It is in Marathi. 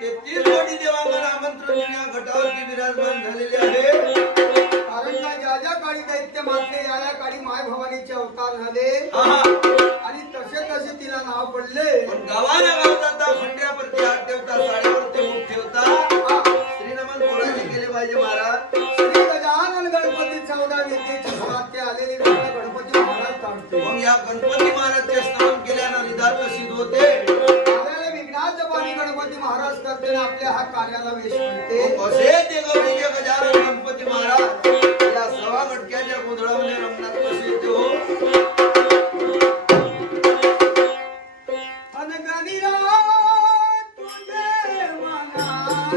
33 कोटी देवांगण आमंत्रण या घटावरती विराजमान झालेले आहे. कारण का ज्या ज्या काळी दैत्य मारले या काळी माय भवानीचे अवतार झाले आणि तसे तसे तिला नाव पडले. पण गावाला गाव जाता खंड्यावरती हात ठेवता साड्यावरती मुख ठेवता श्रीनमन बोलायचे गेले पाहिजे महाराज. श्री गजानन गणपती 14 विद्येची सुरुवात आलेली गणपती महाराज काढते. मग या गणपती महाराजचे स्नान केल्यानं रिधात सिद्ध होते. आपल्याला विघ्नाचं पाणी गणपती महाराज करते आपल्या हा कार्याला वेश मिळते. असे ते गौरीचे गजानन गणपती महाराज या सवा गटक्याच्या गोंधळामध्ये रंगणात कसे येते हो. अनगणिरा तुझे मनात